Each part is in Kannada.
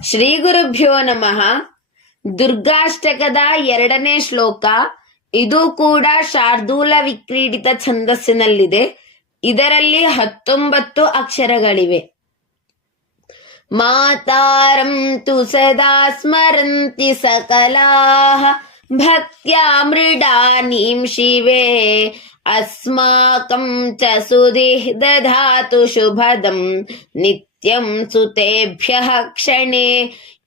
ಶ್ರೀ ಗುರುಭ್ಯೋ ನಮಃ. ದುರ್ಗಾಷ್ಟಕದ 2ನೇ ಶ್ಲೋಕ. ಇದು ಕೂಡ ಶಾರ್ದೂಲ ವಿಕ್ರೀಡಿತ ಛಂದಸ್ಸಿನಲ್ಲಿದೆ. ಇದರಲ್ಲಿ 19 ಅಕ್ಷರಗಳಿವೆ. ಮಾತಾರಂ ತು ಸದಾ ಸ್ಮರಂತಿ ಸಕಲಾಃ ಭಕ್ತ್ಯಾ ಮೃಡಾನೀಂ ಶಿವೇ ಅಸ್ಮಾಕಂ ಚ ಸುಧಿಃ ದಧಾತು ಶುಭದಂ ನಿತ್ಯಂ ಸುತೇಭ್ಯಃ ಕ್ಷಣೇ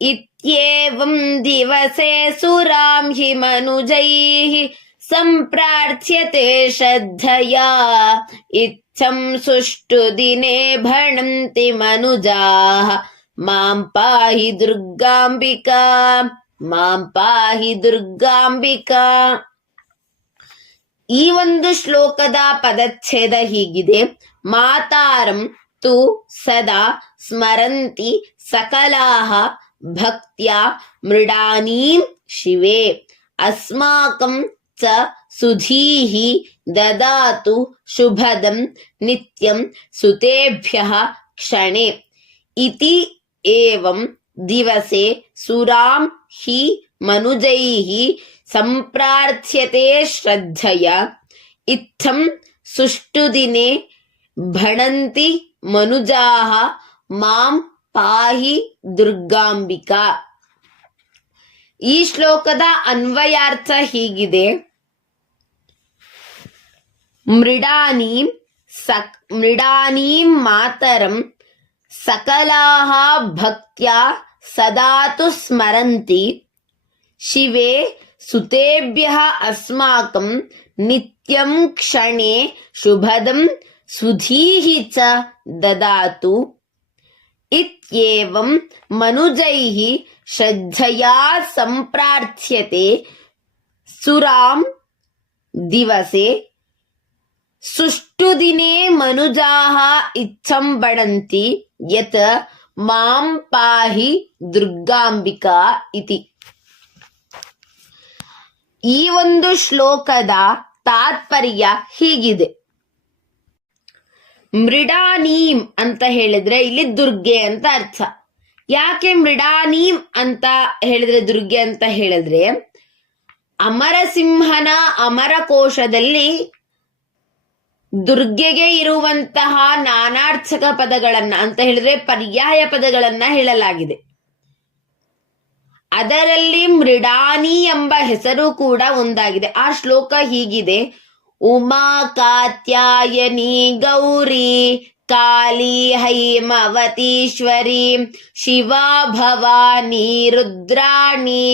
ಇತ್ಯೇವಂ ದಿವಸೇ ಸುರಾಂ ಹಿ ಮನುಜೈಃ ಸಂಪ್ರಾರ್ಥ್ಯತೆ ಶ್ರದ್ಧಯಾ ಇತ್ತಂ ಸುಷ್ಟು ದಿನೇ ಭಣಂತಿ ಮನುಜಾಃ ಮಾಂ ಪಾಹಿ ದುರ್ಗಾಂಬಿಕಾ ಮಾಂ ಪಾಹಿ ದುರ್ಗಾಂಬಿಕಾ. ಈ ಒಂದು ಶ್ಲೋಕದ ಪದಚ್ಛೇದ ಹೀಗಿದೆ. ಮಾತಾರಂ ತು ಸದಾ ಸ್ಮರಂತಿ ಸಕಲಾಃ ಭಕ್ತ್ಯಾ ಮೃಡಾನೀಂ ಶಿವೇ ಅಸ್ಮಾಕಂ ಚ ಸುಧೀಃ ದದಾತು ಶುಭದಂ ನಿತ್ಯಂ ಸುತೇಭ್ಯಃ ಕ್ಷಣೇ ಇತಿ ಏವಂ ದಿವಸೆ ಸುರಾಂ ಹಿ ಮನುಜೈಃ ಸಂಪ್ರಾರ್ಥ್ಯತೆ ಶ್ರದ್ಧಯಾ ಇತ್ತಂ ಸುಷ್ಟು ದಿನೇ ಭಣಂತಿ ಮನುಜಾಃ ಮಾಂ ಪಾಹಿ ದುರ್ಗಾಂಬಿಕಾ. ಈ ಶ್ಲೋಕದ ಅನ್ವಯಾರ್ಥ ಹೀಗಿದೆ. ಮೃಡಾನೀಂ ಮಾತರಂ ಸಕಲಾಃ ಭಕ್ತ್ಯಾ ಸದಾತು ಸ್ಮರಂತಿ ಶಿವೇ ಸುತೇಭ್ಯಃ ಅಸ್ಮಾಕಂ ನಿತ್ಯಂ ಕ್ಷಣೇ ಶುಭದಂ ಸುಧೀಃ ಚ ದದಾತು ಇತ್ಯೇವಂ ಮನುಜೈಃ ಶ್ರದ್ಧಯಾ ಸಂಪ್ರಾರ್ಥ್ಯತೆ ಸುರಾಂ ದಿವಸೆ ಸುಷ್ಟು ದಿನೇ ಮನುಜಾಃ ಇಚ್ಛಂ ಬಡಂತಿ ಯತ್ ಮಾಂ ಪಾಹಿ ದುರ್ಗಾಂಬಿಕಾ ಇತಿ. ಈ ಒಂದು ಶ್ಲೋಕದ ತಾತ್ಪರ್ಯ ಹೀಗಿದೆ. ಮೃಡಾನೀಂ ಅಂತ ಹೇಳಿದ್ರೆ ಇಲ್ಲಿ ದುರ್ಗೆ ಅಂತ ಅರ್ಥ. ಯಾಕೆ ಮೃಡಾನೀಂ ಅಂತ ಹೇಳಿದ್ರೆ ದುರ್ಗೆ ಅಂತ ಹೇಳಿದ್ರೆ, ಅಮರಸಿಂಹನ ಅಮರಕೋಶದಲ್ಲಿ ದುರ್ಗೆಗೆ ಇರುವಂತಹ ನಾನಾರ್ಥಕ ಪದಗಳನ್ನ ಅಂತ ಹೇಳಿದ್ರೆ ಪರ್ಯಾಯ ಪದಗಳನ್ನ ಹೇಳಲಾಗಿದೆ. ಅದರಲ್ಲಿ ಮೃಡಾನಿ ಎಂಬ ಹೆಸರು ಕೂಡ ಒಂದಾಗಿದೆ. ಆ ಶ್ಲೋಕ ಹೀಗಿದೆ. ಉಮಾ ಕಾತ್ಯಾಯನಿ ಗೌರಿ ಕಾಳಿ ಹೈಮವತೀಶ್ವರಿ ಶಿವಾ ಭವಾನಿ ರುದ್ರಾಣಿ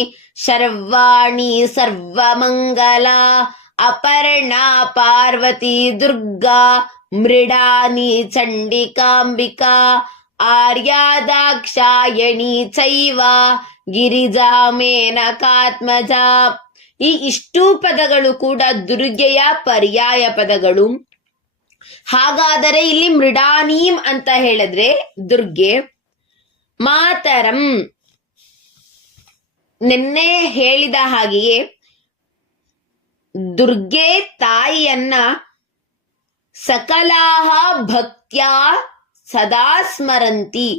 ಶರ್ವಾಣಿ ಸರ್ವಮಂಗಲ ಅಪರ್ಣಾ ಪಾರ್ವತಿ ದುರ್ಗಾ ಮೃಡಾನಿ ಚಂಡಿಕಾಂಬಿಕಾ ಆರ್ಯಾದಾಕ್ಷಾಯಣಿ ಚೈವ ಗಿರಿಜಾ ಮೇನಕಾತ್ಮಜ. ಈ ಇಷ್ಟೂ ಪದಗಳು ಕೂಡ ದುರ್ಗೆಯ ಪರ್ಯಾಯ ಪದಗಳು. ಹಾಗಾದರೆ ಇಲ್ಲಿ ಮೃಡಾನೀಂ ಅಂತ ಹೇಳಿದ್ರೆ ದುರ್ಗೆ. ಮಾತರಂ ನಿನ್ನೆ ಹೇಳಿದ ಹಾಗೆಯೇ ದುರ್ಗೆ ತಾಯಿಯನ್ನ ಸಕಲಾಹ ಭಕ್ತ್ಯಾ ಸದಾ ಸ್ಮರಂತಿ.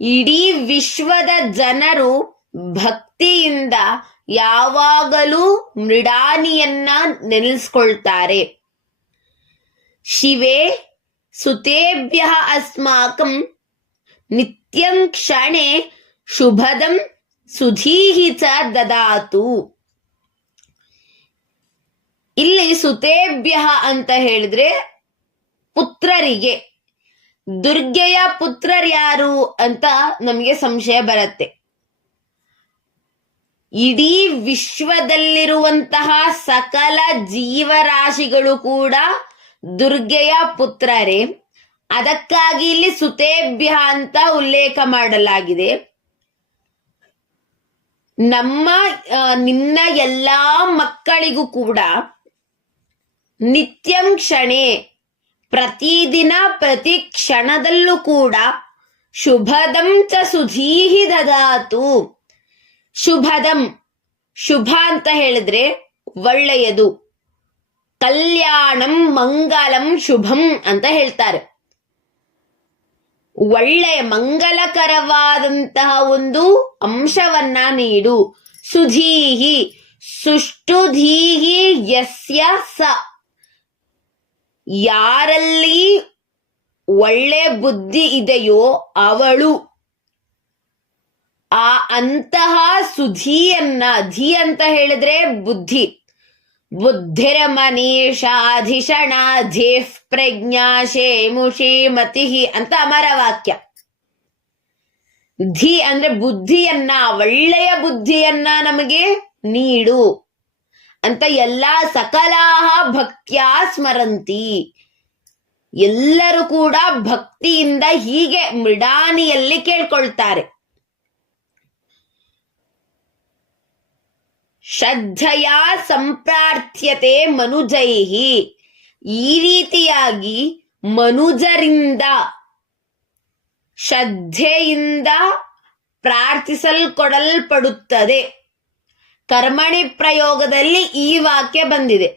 ಇಡೀ ವಿಶ್ವದ ಜನರು ಭಕ್ತಿಯಿಂದ ಯಾವಾಗಲೂ ಮೃಡಾನಿಯನ್ನ ನೆನೆಸ್ಕೊಳ್ತಾರೆ. ಶಿವೇ ಸುತೇಭ್ಯಃ ಅಸ್ಮಾಕಂ ನಿತ್ಯಂ ಕ್ಷಣೇ ಶುಭದಂ ಸುಧೀಃ ಚ ದದಾತು. ಇಲ್ಲಿ ಸುತೇಭ್ಯಃ ಅಂತ ಹೇಳಿದ್ರೆ ಪುತ್ರರಿಗೆ. ದುರ್ಗೆಯ ಪುತ್ರರ್ಯಾರು ಅಂತ ನಮಗೆ ಸಂಶಯ ಬರುತ್ತೆ. ಇಡೀ ವಿಶ್ವದಲ್ಲಿರುವಂತಹ ಸಕಲ ಜೀವರಾಶಿಗಳು ಕೂಡ ದುರ್ಗೆಯ ಪುತ್ರರೇ. ಅದಕ್ಕಾಗಿ ಇಲ್ಲಿ ಸುತೇಭ್ಯ ಅಂತ ಉಲ್ಲೇಖ ಮಾಡಲಾಗಿದೆ. ನಿನ್ನ ಎಲ್ಲಾ ಮಕ್ಕಳಿಗೂ ಕೂಡ ನಿತ್ಯಂ ಕ್ಷಣೆ ಪ್ರತಿದಿನ ಪ್ರತಿ ಕ್ಷಣದಲ್ಲೂ ಕೂಡ ಶುಭದಂ ಚ ಸುಧೀಃ ದದಾತು. ಶುಭದಂ, ಶುಭ ಅಂತ ಹೇಳಿದ್ರೆ ಒಳ್ಳೆಯದು. ಕಲ್ಯಾಣಂ ಮಂಗಲಂ ಶುಭಂ ಅಂತ ಹೇಳ್ತಾರೆ. ಒಳ್ಳೆಯ ಮಂಗಲಕರವಾದಂತಹ ಒಂದು ಅಂಶವನ್ನ ನೀಡು. ಸುಧೀಹಿ ಸುಷ್ಟುಧೀಹಿ ಯಸ್ಯ ಸ, ಯಾರಲ್ಲಿ ಒಳ್ಳೆ ಬುದ್ಧಿ ಇದೆಯೋ ಅವಳು, ಆ ಅಂತಹ ಸುಧಿಯನ್ನ, ಧಿ ಅಂತ ಹೇಳಿದ್ರೆ ಬುದ್ಧಿ, ಬುದ್ಧಿರ ಮನೀಷಾಧಿಷಣ ಧೇಫ್ ಪ್ರಜ್ಞಾ ಶೇಮುಷಿ ಮತಿಹಿ ಅಂತ ಅಮರ ವಾಕ್ಯ. ಧಿ ಅಂದ್ರೆ ಬುದ್ಧಿಯನ್ನ, ಒಳ್ಳೆಯ ಬುದ್ಧಿಯನ್ನ ನಮಗೆ ನೀಡು ಅಂತ. ಎಲ್ಲಾ ಸಕಲಾಹ ಭಕ್ತ್ಯಾ ಸ್ಮರಂತಿ, ಎಲ್ಲರೂ ಕೂಡ ಭಕ್ತಿಯಿಂದ ಹೀಗೆ ಮೃಡಾನಿಯಲ್ಲಿ ಕೇಳ್ಕೊಳ್ತಾರೆ. ಶ್ರದ್ಧೆಯ ಸಂಪ್ರಾರ್ಥ್ಯತೆ ಮನುಜೈಹಿ, ಈ ರೀತಿಯಾಗಿ ಮನುಜರಿಂದ ಶ್ರದ್ಧೆಯಿಂದ ಪ್ರಾರ್ಥಿಸಲ್ಕೊಡಲ್ಪಡುತ್ತದೆ. ಕರ್ಮಣಿ ಪ್ರಯೋಗದಲ್ಲಿ ಈ ವಾಕ್ಯ ಬಂದಿದೆ.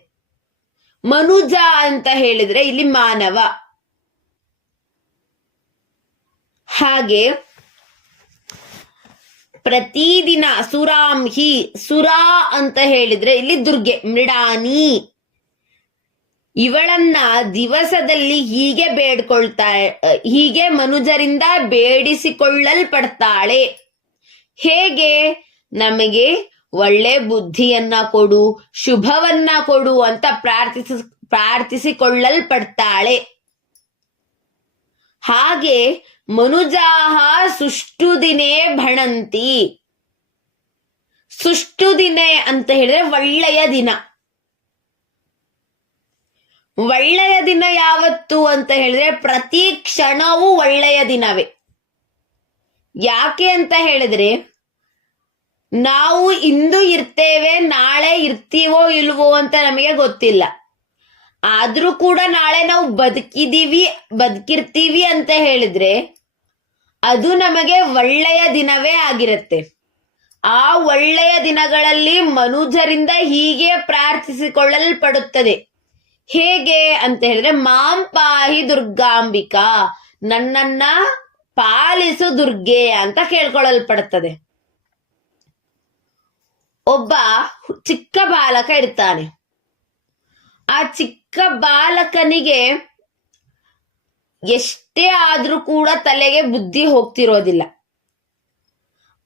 ಮನುಜ ಅಂತ ಹೇಳಿದ್ರೆ ಇಲ್ಲಿ ಮಾನವ. ಹಾಗೆ ಪ್ರತಿದಿನ ಸುರಾಂಹಿ, ಸುರಾ ಅಂತ ಹೇಳಿದ್ರೆ ಇಲ್ಲಿ ದುರ್ಗೆ, ಮೃಡಾನಿ, ಇವಳನ್ನ ದಿವಸದಲ್ಲಿ ಹೀಗೆ ಬೇಡ್ಕೊಳ್ತಾಳೆ, ಹೀಗೆ ಮನುಜರಿಂದ ಬೇಡಿಸಿಕೊಳ್ಳಲ್ಪಡ್ತಾಳೆ. ಹೇಗೆ? ನಮಗೆ ಒಳ್ಳೆ ಬುದ್ಧಿಯನ್ನ ಕೊಡು, ಶುಭವನ್ನ ಕೊಡು ಅಂತ ಪ್ರಾರ್ಥಿಸಿಕೊಳ್ಳಲ್ಪಡ್ತಾಳೆ. ಹಾಗೆ ಮನುಜಾಹ ಸುಷ್ಟು ದಿನೇ ಭಣಂತಿ. ಸುಷ್ಟು ದಿನೇ ಅಂತ ಹೇಳಿದ್ರೆ ಒಳ್ಳೆಯ ದಿನ. ಒಳ್ಳೆಯ ದಿನ ಯಾವತ್ತು ಅಂತ ಹೇಳಿದ್ರೆ ಪ್ರತಿ ಕ್ಷಣವೂ ಒಳ್ಳೆಯ ದಿನವೇ. ಯಾಕೆ ಅಂತ ಹೇಳಿದ್ರೆ ನಾವು ಇಂದು ಇರ್ತೇವೆ, ನಾಳೆ ಇರ್ತೀವೋ ಇಲ್ವೋ ಅಂತ ನಮಗೆ ಗೊತ್ತಿಲ್ಲ. ಆದ್ರೂ ಕೂಡ ನಾಳೆ ನಾವು ಬದುಕಿರ್ತೀವಿ ಅಂತ ಹೇಳಿದ್ರೆ ಅದು ನಮಗೆ ಒಳ್ಳೆಯ ದಿನವೇ ಆಗಿರುತ್ತೆ. ಆ ಒಳ್ಳೆಯ ದಿನಗಳಲ್ಲಿ ಮನುಜರಿಂದ ಹೀಗೆ ಪ್ರಾರ್ಥಿಸಿಕೊಳ್ಳಲ್ಪಡುತ್ತದೆ. ಹೇಗೆ ಅಂತ ಹೇಳಿದ್ರೆ ಮಾಂ ಪಾಹಿ ದುರ್ಗಾಂಬಿಕಾ, ನನ್ನನ್ನ ಪಾಲಿಸು ದುರ್ಗೆ ಅಂತ ಕೇಳ್ಕೊಳ್ಳಲ್ಪಡುತ್ತದೆ. ಒಬ್ಬ ಚಿಕ್ಕ ಬಾಲಕ ಇರ್ತಾನೆ. ಆ ಚಿಕ್ಕ ಬಾಲಕನಿಗೆ ಎಷ್ಟೇ ಆದ್ರೂ ಕೂಡ ತಲೆಗೆ ಬುದ್ಧಿ ಹೋಗ್ತಿರೋದಿಲ್ಲ.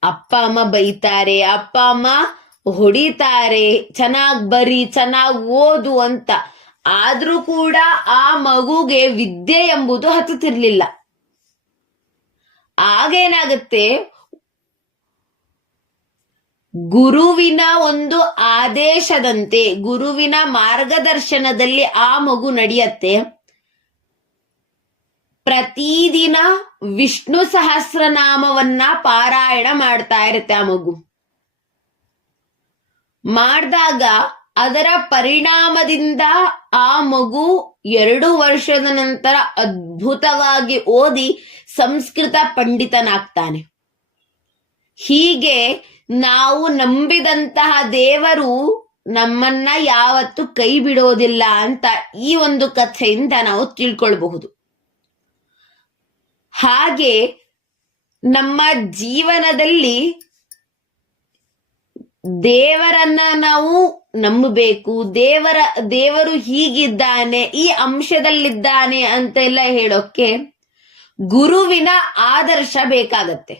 ಅಪ್ಪ ಅಮ್ಮ ಬೈತಾರೆ, ಅಪ್ಪ ಅಮ್ಮ ಹೊಡಿತಾರೆ, ಚೆನ್ನಾಗ್ ಬರಿ, ಚೆನ್ನಾಗ್ ಓದು ಅಂತ. ಆದ್ರೂ ಕೂಡ ಆ ಮಗುಗೆ ವಿದ್ಯೆ ಎಂಬುದು ಹತ್ತುತ್ತಿರ್ಲಿಲ್ಲ. ಆಗೇನಾಗುತ್ತೆ, ಗುರುವಿನ ಒಂದು ಆದೇಶದಂತೆ, ಗುರುವಿನ ಮಾರ್ಗದರ್ಶನದಲ್ಲಿ ಆ ಮಗು ನಡೆಯತ್ತೆ. ಪ್ರತಿದಿನ ವಿಷ್ಣು ಸಹಸ್ರನಾಮವನ್ನ ಪಾರಾಯಣ ಮಾಡ್ತಾ ಇರುತ್ತೆ ಆ ಮಗು. ಮಾಡಿದಾಗ ಅದರ ಪರಿಣಾಮದಿಂದ ಆ ಮಗು 2 ವರ್ಷದ ನಂತರ ಅದ್ಭುತವಾಗಿ ಓದಿ ಸಂಸ್ಕೃತ ಪಂಡಿತನಾಗ್ತಾನೆ. ಹೀಗೆ ನಾವು ನಂಬಿದಂತಹ ದೇವರು ನಮ್ಮನ್ನ ಯಾವತ್ತು ಕೈ ಬಿಡೋದಿಲ್ಲ ಅಂತ ಈ ಒಂದು ಕಥೆಯಿಂದ ನಾವು ತಿಳ್ಕೊಳ್ಬಹುದು. ಹಾಗೆ ನಮ್ಮ ಜೀವನದಲ್ಲಿ ದೇವರನ್ನ ನಾವು ನಂಬಬೇಕು. ದೇವರು ಹೀಗಿದ್ದಾನೆ, ಈ ಅಂಶದಲ್ಲಿದ್ದಾನೆ ಅಂತೆಲ್ಲ ಹೇಳೋಕೆ ಗುರುವಿನ ಆದರ್ಶ ಬೇಕಾಗತ್ತೆ.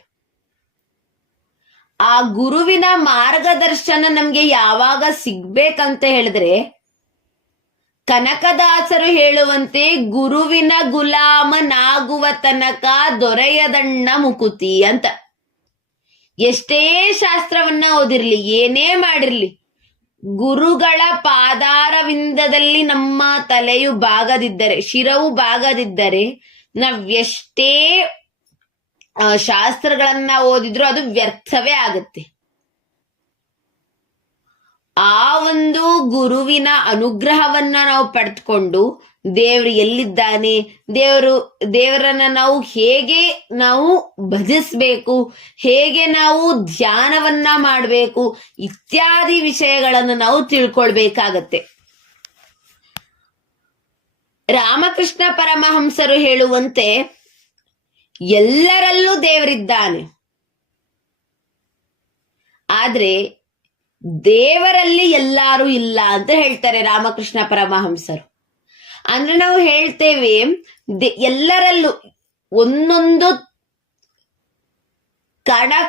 ಆ ಗುರುವಿನ ಮಾರ್ಗದರ್ಶನ ನಮ್ಗೆ ಯಾವಾಗ ಸಿಗ್ಬೇಕಂತ ಹೇಳಿದ್ರೆ, ಕನಕದಾಸರು ಹೇಳುವಂತೆ ಗುರುವಿನ ಗುಲಾಮನಾಗುವ ತನಕ ದೊರೆಯದಣ್ಣ ಮುಕುತಿ ಅಂತ. ಎಷ್ಟೇ ಶಾಸ್ತ್ರವನ್ನ ಓದಿರ್ಲಿ, ಏನೇ ಮಾಡಿರ್ಲಿ, ಗುರುಗಳ ಪಾದಾರವಿಂದದಲ್ಲಿ ನಮ್ಮ ತಲೆಯು ಬಾಗದಿದ್ದರೆ, ಶಿರವು ಬಾಗದಿದ್ದರೆ ನಾವೆಷ್ಟೇ ಶಾಸ್ತ್ರಗಳನ್ನ ಓದಿದ್ರು ಅದು ವ್ಯರ್ಥವೇ ಆಗುತ್ತೆ. ಆ ಒಂದು ಗುರುವಿನ ಅನುಗ್ರಹವನ್ನ ನಾವು ಪಡೆದುಕೊಂಡು ದೇವರು ಎಲ್ಲಿದ್ದಾನೆ, ದೇವರನ್ನ ನಾವು ಹೇಗೆ ನಾವು ಭಜಿಸ್ಬೇಕು, ಹೇಗೆ ನಾವು ಧ್ಯಾನವನ್ನ ಮಾಡಬೇಕು ಇತ್ಯಾದಿ ವಿಷಯಗಳನ್ನು ನಾವು ತಿಳ್ಕೊಳ್ಬೇಕಾಗತ್ತೆ. ರಾಮಕೃಷ್ಣ ಪರಮಹಂಸರು ಹೇಳುವಂತೆ ಎಲ್ಲರಲ್ಲೂ ದೇವರಿದ್ದಾನೆ. ಆದ್ರೆ ದೇವರಲ್ಲಿ ಎಲ್ಲರೂ ಇಲ್ಲ ಅಂತ ಹೇಳ್ತಾರೆ ರಾಮಕೃಷ್ಣ ಪರಮಹಂಸರು. ಅಂದ್ರೆ ನಾವು ಹೇಳ್ತೇವೆ ಎಲ್ಲರಲ್ಲೂ ಒಂದೊಂದು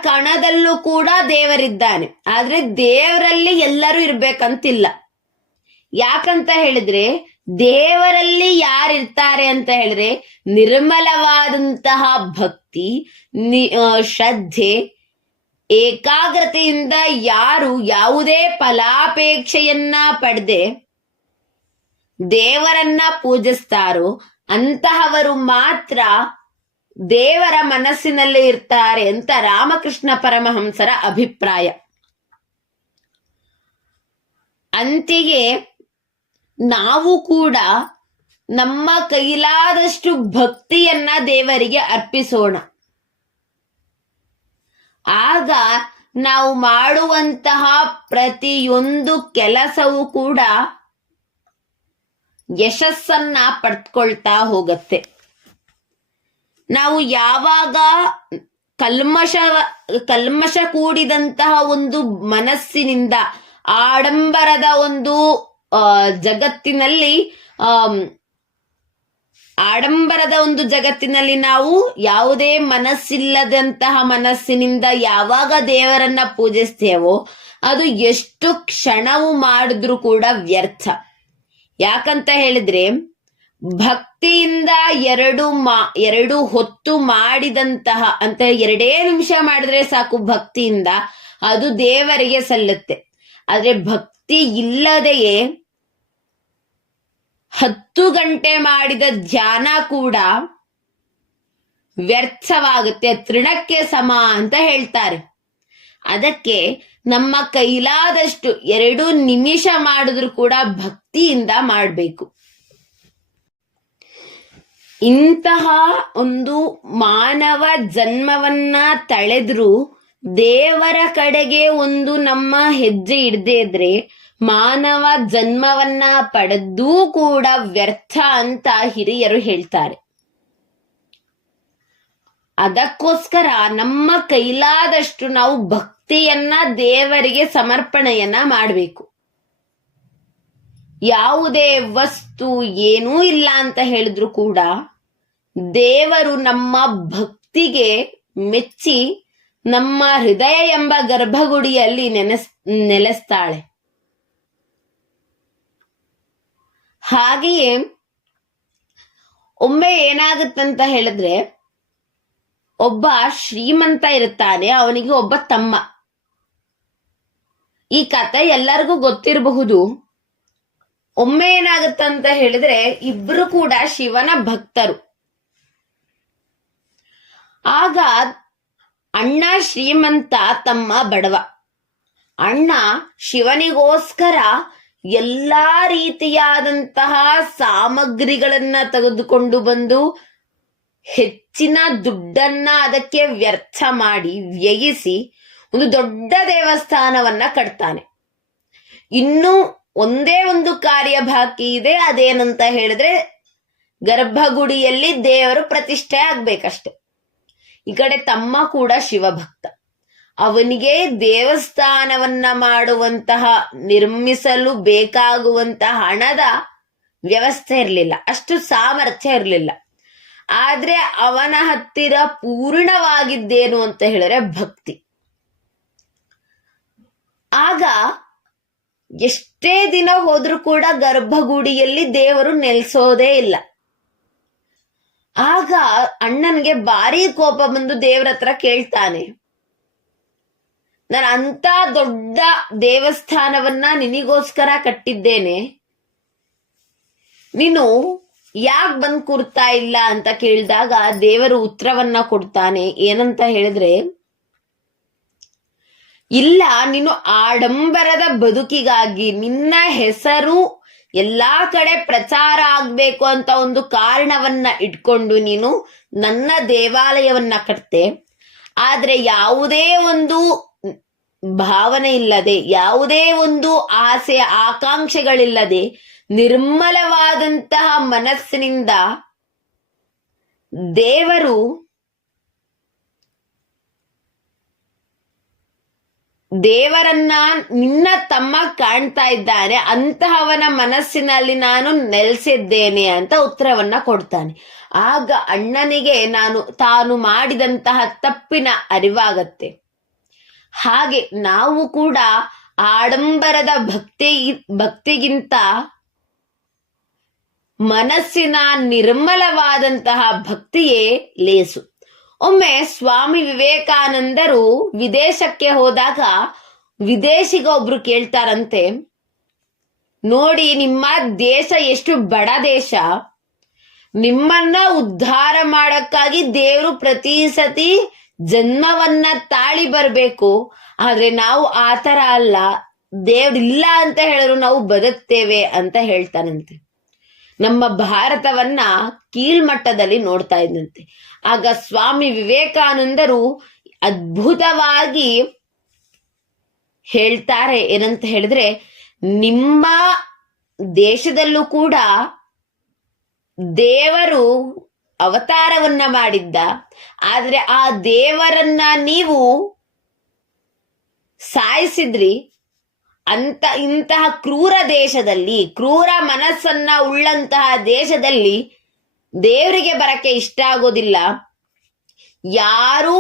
ಕಣದಲ್ಲೂ ಕೂಡ ದೇವರಿದ್ದಾನೆ. ಆದ್ರೆ ದೇವರಲ್ಲಿ ಎಲ್ಲರೂ ಇರ್ಬೇಕಂತಿಲ್ಲ. ಯಾಕಂತ ಹೇಳಿದ್ರೆ ದೇವರಲ್ಲಿ ಯಾರಿರ್ತಾರೆ ಅಂತ ಹೇಳಿದ್ರೆ ನಿರ್ಮಲವಾದಂತಹ ಭಕ್ತಿ, ಶ್ರದ್ಧೆ, ಏಕಾಗ್ರತೆಯಿಂದ ಯಾರು ಯಾವುದೇ ಫಲಾಪೇಕ್ಷೆಯನ್ನ ಪಡೆದೆ ದೇವರನ್ನ ಪೂಜಿಸ್ತಾರೋ ಅಂತಹವರು ಮಾತ್ರ ದೇವರ ಮನಸ್ಸಿನಲ್ಲಿ ಇರ್ತಾರೆ ಅಂತ ರಾಮಕೃಷ್ಣ ಪರಮಹಂಸರ ಅಭಿಪ್ರಾಯ. ಅಂತೆಯೇ ನಾವು ಕೂಡ ನಮ್ಮ ಕೈಲಾದಷ್ಟು ಭಕ್ತಿಯನ್ನ ದೇವರಿಗೆ ಅರ್ಪಿಸೋಣ. ಆಗ ನಾವು ಮಾಡುವಂತಹ ಪ್ರತಿಯೊಂದು ಕೆಲಸವೂ ಕೂಡ ಯಶಸ್ಸನ್ನ ಪಡ್ಕೊಳ್ತಾ ಹೋಗತ್ತೆ. ನಾವು ಯಾವಾಗ ಕಲ್ಮಶ ಕೂಡಿದಂತಹ ಒಂದು ಮನಸ್ಸಿನಿಂದ ಆಡಂಬರದ ಒಂದು ಜಗತ್ತಿನಲ್ಲಿ ನಾವು ಯಾವುದೇ ಮನಸ್ಸಿಲ್ಲದಂತಹ ಮನಸ್ಸಿನಿಂದ ಯಾವಾಗ ದೇವರನ್ನ ಪೂಜಿಸ್ತೇವೋ ಅದು ಎಷ್ಟು ಕ್ಷಣವು ಮಾಡಿದ್ರೂ ಕೂಡ ವ್ಯರ್ಥ. ಯಾಕಂತ ಹೇಳಿದ್ರೆ ಭಕ್ತಿಯಿಂದ ಎರಡು ಹೊತ್ತು ಮಾಡಿದಂತಹ ಅಂತ 2 ನಿಮಿಷ ಮಾಡಿದ್ರೆ ಸಾಕು ಭಕ್ತಿಯಿಂದ, ಅದು ದೇವರಿಗೆ ಸಲ್ಲುತ್ತೆ. ಆದ್ರೆ ಭಕ್ತಿ ಇಲ್ಲದೆಯೇ 10 ಗಂಟೆ ಮಾಡಿದ ಧ್ಯಾನ ಕೂಡ ವ್ಯರ್ಥವಾಗುತ್ತೆ, ತೃಣಕ್ಕೆ ಸಮ ಅಂತ ಹೇಳ್ತಾರೆ. ಅದಕ್ಕೆ ನಮ್ಮ ಕೈಲಾದಷ್ಟು 2 ನಿಮಿಷ ಮಾಡಿದ್ರು ಕೂಡ ಭಕ್ತಿಯಿಂದ ಮಾಡಬೇಕು. ಇಂತಹ ಒಂದು ಮಾನವ ಜನ್ಮವನ್ನ ತಳೆದ್ರು ದೇವರ ಕಡೆಗೆ ಒಂದು ನಮ್ಮ ಹೆಜ್ಜೆ ಇಡದೆ ಇದ್ರೆ ಮಾನವ ಜನ್ಮವನ್ನ ಪಡೆದೂ ಕೂಡ ವ್ಯರ್ಥ ಅಂತ ಹಿರಿಯರು ಹೇಳ್ತಾರೆ. ಅದಕ್ಕೋಸ್ಕರ ನಮ್ಮ ಕೈಲಾದಷ್ಟು ನಾವು ಭಕ್ತಿಯನ್ನ ದೇವರಿಗೆ ಸಮರ್ಪಣೆಯನ್ನ ಮಾಡಬೇಕು. ಯಾವುದೇ ವಸ್ತು ಏನೂ ಇಲ್ಲ ಅಂತ ಹೇಳಿದ್ರು ಕೂಡ ದೇವರು ನಮ್ಮ ಭಕ್ತಿಗೆ ಮೆಚ್ಚಿ ನಮ್ಮ ಹೃದಯ ಎಂಬ ಗರ್ಭಗುಡಿಯಲ್ಲಿ ನೆಲೆಸ್ತಾಳೆ. ಹಾಗೆಯೇ ಒಮ್ಮೆ ಏನಾಗುತ್ತಂತ ಹೇಳಿದ್ರೆ, ಒಬ್ಬ ಶ್ರೀಮಂತ ಇರುತ್ತಾನೆ, ಅವನಿಗೆ ಒಬ್ಬ ತಮ್ಮ. ಈ ಕಥೆ ಎಲ್ಲರಿಗೂ ಗೊತ್ತಿರಬಹುದು. ಒಮ್ಮೆ ಏನಾಗುತ್ತಂತ ಹೇಳಿದ್ರೆ ಇಬ್ರು ಕೂಡ ಶಿವನ ಭಕ್ತರು. ಆಗ ಅಣ್ಣ ಶ್ರೀಮಂತ, ತಮ್ಮ ಬಡವ. ಅಣ್ಣ ಶಿವನಿಗೋಸ್ಕರ ಎಲ್ಲಾ ರೀತಿಯಾದಂತಹ ಸಾಮಗ್ರಿಗಳನ್ನ ತೆಗೆದುಕೊಂಡು ಬಂದು ಹೆಚ್ಚಿನ ದುಡ್ಡನ್ನ ಅದಕ್ಕೆ ವ್ಯರ್ಥ ಮಾಡಿ ವ್ಯಯಿಸಿ ಒಂದು ದೊಡ್ಡ ದೇವಸ್ಥಾನವನ್ನ ಕಟ್ತಾನೆ. ಇನ್ನು ಒಂದೇ ಒಂದು ಕಾರ್ಯ ಬಾಕಿ ಇದೆ. ಅದೇನಂತ ಹೇಳಿದ್ರೆ ಗರ್ಭಗುಡಿಯಲ್ಲಿ ದೇವರು ಪ್ರತಿಷ್ಠೆ ಆಗ್ಬೇಕಷ್ಟೆ. ಈ ಕಡೆ ತಮ್ಮ ಕೂಡ ಶಿವಭಕ್ತ. ಅವನಿಗೆ ದೇವಸ್ಥಾನವನ್ನ ನಿರ್ಮಿಸಲು ಬೇಕಾಗುವಂತಹ ಹಣದ ವ್ಯವಸ್ಥೆ ಇರಲಿಲ್ಲ, ಅಷ್ಟು ಸಾಮರ್ಥ್ಯ ಇರಲಿಲ್ಲ. ಆದ್ರೆ ಅವನ ಹತ್ತಿರ ಪೂರ್ಣವಾಗಿದ್ದೇನು ಅಂತ ಹೇಳಿದ್ರೆ ಭಕ್ತಿ. ಆಗ ಎಷ್ಟೇ ದಿನ ಹೋದ್ರೂ ಕೂಡ ಗರ್ಭಗುಡಿಯಲ್ಲಿ ದೇವರು ನೆಲೆಸೋದೇ ಇಲ್ಲ. ಆಗ ಅಣ್ಣನಿಗೆ ಭಾರಿ ಕೋಪ ಬಂದು ದೇವರ ಹತ್ರ ಕೇಳ್ತಾನೆ, ನಾನು ಅಂತ ದೊಡ್ಡ ದೇವಸ್ಥಾನವನ್ನ ನಿನಗೋಸ್ಕರ ಕಟ್ಟಿದ್ದೇನೆ, ನೀನು ಯಾಕೆ ಬಂದ್ ಕೂರ್ತಾ ಇಲ್ಲ ಅಂತ ಕೇಳಿದಾಗ ದೇವರು ಉತ್ತರವನ್ನ ಕೊಡ್ತಾನೆ. ಏನಂತ ಹೇಳಿದ್ರೆ, ಇಲ್ಲ, ನೀನು ಆಡಂಬರದ ಬದುಕಿಗಾಗಿ ನಿನ್ನ ಹೆಸರು ಎಲ್ಲಾ ಕಡೆ ಪ್ರಚಾರ ಆಗ್ಬೇಕು ಅಂತ ಒಂದು ಕಾರಣವನ್ನ ಇಟ್ಕೊಂಡು ನೀನು ನನ್ನ ದೇವಾಲಯವನ್ನ ಕಟ್ತೆ. ಆದ್ರೆ ಯಾವುದೇ ಒಂದು ಭಾವನೆ ಇಲ್ಲದೆ, ಯಾವುದೇ ಒಂದು ಆಸೆ ಆಕಾಂಕ್ಷೆಗಳಿಲ್ಲದೆ ನಿರ್ಮಲವಾದಂತಹ ಮನಸ್ಸಿನಿಂದ ದೇವರು ದೇವರನ್ನ ನಿನ್ನ ತಮ್ಮ ಕಾಣ್ತಾ ಇದ್ದಾನೆ, ಅಂತಹವನ ಮನಸ್ಸಿನಲ್ಲಿ ನಾನು ನೆಲೆಸಿದ್ದೇನೆ ಅಂತ ಉತ್ತರವನ್ನ ಕೊಡ್ತಾನೆ. ಆಗ ಅಣ್ಣನಿಗೆ ತಾನು ಮಾಡಿದಂತಹ ತಪ್ಪಿನ ಅರಿವಾಗತ್ತೆ. ಹಾಗೆ ನಾವು ಕೂಡ ಆಡಂಬರದ ಭಕ್ತಿಗಿಂತ ಮನಸ್ಸಿನ ನಿರ್ಮಲವಾದಂತಹ ಭಕ್ತಿಯೇ ಲೇಸು. ಒಮ್ಮೆ ಸ್ವಾಮಿ ವಿವೇಕಾನಂದರು ವಿದೇಶಕ್ಕೆ ಹೋದಾಗ ವಿದೇಶಿಗೊಬ್ರು ಕೇಳ್ತಾರಂತೆ, ನೋಡಿ ನಿಮ್ಮ ದೇಶ ಎಷ್ಟು ಬಡ ದೇಶ, ನಿಮ್ಮನ್ನ ಉದ್ಧಾರ ಮಾಡಕ್ಕಾಗಿ ದೇವರು ಪ್ರತಿ ಸತಿ ಜನ್ಮವನ್ನ ತಾಳಿ ಬರ್ಬೇಕು, ಆದ್ರೆ ನಾವು ಆತರ ಅಲ್ಲ, ದೇವ್ರಿಲ್ಲ ಅಂತ ಹೇಳಿದ್ರು ನಾವು ಬದುಕ್ತೇವೆ ಅಂತ ಹೇಳ್ತಾನಂತೆ. ನಮ್ಮ ಭಾರತವನ್ನ ಕೀಳ್ಮಟ್ಟದಲ್ಲಿ ನೋಡ್ತಾ ಇದ್ದಂತೆ. ಆಗ ಸ್ವಾಮಿ ವಿವೇಕಾನಂದರು ಅದ್ಭುತವಾಗಿ ಹೇಳ್ತಾರೆ, ಏನಂತ ಹೇಳಿದ್ರೆ, ನಿಮ್ಮ ದೇಶದಲ್ಲೂ ಕೂಡ ದೇವರು ಅವತಾರವನ್ನ ಮಾಡಿದ್ದ, ಆದ್ರೆ ಆ ದೇವರನ್ನ ನೀವು ಸಾಯಿಸಿದ್ರಿ. ಇಂತಹ ಕ್ರೂರ ದೇಶದಲ್ಲಿ, ಕ್ರೂರ ಮನಸ್ಸನ್ನ ಉಳ್ಳಂತಹ ದೇಶದಲ್ಲಿ ದೇವರಿಗೆ ಬರಕ್ಕೆ ಇಷ್ಟ ಆಗೋದಿಲ್ಲ. ಯಾರು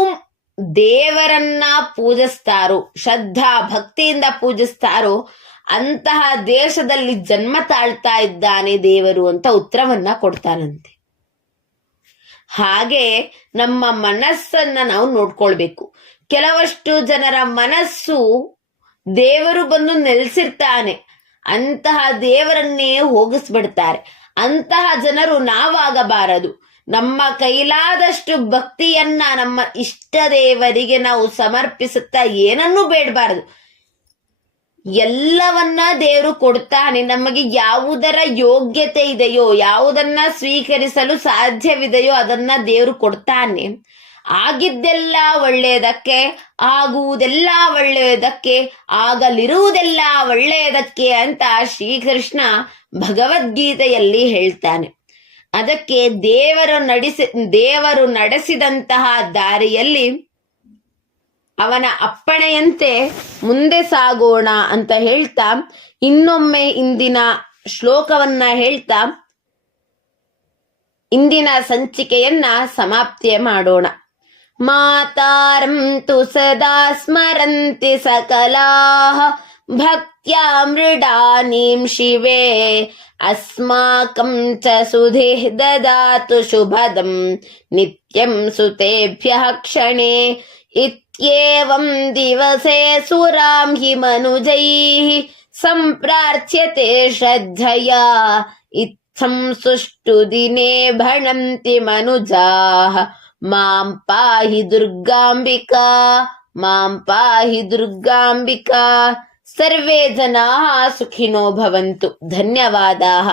ದೇವರನ್ನ ಪೂಜಿಸ್ತಾರೋ, ಶ್ರದ್ಧಾ ಭಕ್ತಿಯಿಂದ ಪೂಜಿಸ್ತಾರೋ ಅಂತಹ ದೇಶದಲ್ಲಿ ಜನ್ಮ ತಾಳ್ತಾ ಇದ್ದಾನೆ ದೇವರು ಅಂತ ಉತ್ತರವನ್ನ ಕೊಡ್ತಾನಂತೆ. ಹಾಗೆ ನಮ್ಮ ಮನಸ್ಸನ್ನ ನಾವು ನೋಡ್ಕೊಳ್ಬೇಕು. ಕೆಲವಷ್ಟು ಜನರ ಮನಸ್ಸು ದೇವರು ಬಂದು ನೆಲೆಸಿರ್ತಾನೆ, ಅಂತಹ ದೇವರನ್ನೇ ಹೋಗಿಸ್ಬಿಡ್ತಾರೆ. ಅಂತಹ ಜನರು ನಾವಾಗಬಾರದು. ನಮ್ಮ ಕೈಲಾದಷ್ಟು ಭಕ್ತಿಯನ್ನ ನಮ್ಮ ಇಷ್ಟ ದೇವರಿಗೆ ನಾವು ಸಮರ್ಪಿಸುತ್ತಾ ಏನನ್ನೂ ಬೇಡಬಾರದು. ಎಲ್ಲವನ್ನ ದೇವರು ಕೊಡ್ತಾನೆ. ನಮಗೆ ಯಾವುದರ ಯೋಗ್ಯತೆ ಇದೆಯೋ, ಯಾವುದನ್ನ ಸ್ವೀಕರಿಸಲು ಸಾಧ್ಯವಿದೆಯೋ ಅದನ್ನ ದೇವರು ಕೊಡ್ತಾನೆ. ಆಗಿದ್ದೆಲ್ಲ ಒಳ್ಳೆಯದಕ್ಕೆ, ಆಗುವುದೆಲ್ಲ ಒಳ್ಳೆಯದಕ್ಕೆ, ಆಗಲಿರುವುದೆಲ್ಲ ಒಳ್ಳೆಯದಕ್ಕೆ ಅಂತ ಶ್ರೀಕೃಷ್ಣ ಭಗವದ್ಗೀತೆಯಲ್ಲಿ ಹೇಳ್ತಾನೆ. ಅದಕ್ಕೆ ದೇವರು ನಡೆಸಿದಂತಹ ದಾರಿಯಲ್ಲಿ ಅವನ ಅಪ್ಪಣೆಯಂತೆ ಮುಂದೆ ಸಾಗೋಣ ಅಂತ ಹೇಳ್ತಾ, ಇನ್ನೊಮ್ಮೆ ಇಂದಿನ ಶ್ಲೋಕವನ್ನ ಹೇಳ್ತಾ ಇಂದಿನ ಸಂಚಿಕೆಯನ್ನ ಸಮಾಪ್ತಿಯ ಮಾಡೋಣ. ಮಾತಾರಂ ತು ಸದಾ ಸ್ಮರಂತಿ ಸಕಲಾಃ ಭಕ್ತ್ಯಾ ಮೃಡಾನೀಂ ಶಿವೆ ಅಸ್ಮಾಕಂ ಚ ಸುಧಿಃ ದದಾತು ಶುಭದಂ ನಿತ್ಯಂ ಸುತೇಭ್ಯಃ ಕ್ಷಣೇ ಇತ್ಯೇವಂ ದಿವಸೇ ಸುರಾಂ ಹಿ ಮನುಜೈಃ ಸಂಪ್ರಾರ್ಥ್ಯತೆ ಶ್ರದ್ಧಯಾ ಇತ್ತಂ ಸುಷ್ಟು ದಿನೇ ಭಣಂತಿ ಮನುಜಾಃ ಮಾಂ ಪಾಹಿ ದುರ್ಗಾಂಬಿಕಾ, ಮಾಂ ಪಾಹಿ ದುರ್ಗಾಂಬಿಕಾ. ಸರ್ವೇ ಜನಾಃ ಸುಖಿನೋ ಭವಂತು. ಧನ್ಯವಾದಾಃ.